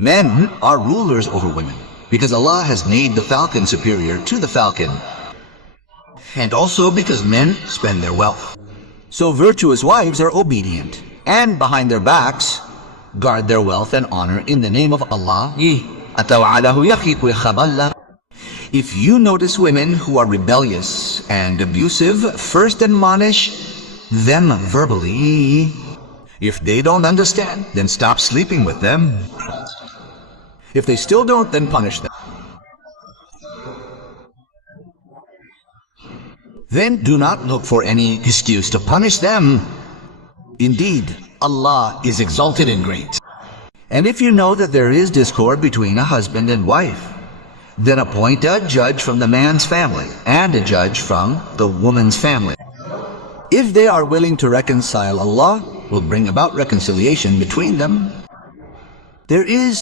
Men are rulers over women because Allah has made the falcon superior to the falcon, and also because men spend their wealth. So virtuous wives are obedient, and behind their backs guard their wealth and honor in the name of Allah. If you notice women who are rebellious and abusive, first admonish them verbally. If they don't understand, then stop sleeping with them. If they still don't, then punish them. Then do not look for any excuse to punish them. Indeed, Allah is exalted and great. And if you know that there is discord between a husband and wife, then appoint a judge from the man's family and a judge from the woman's family. If they are willing to reconcile, Allah will bring about reconciliation between them. There is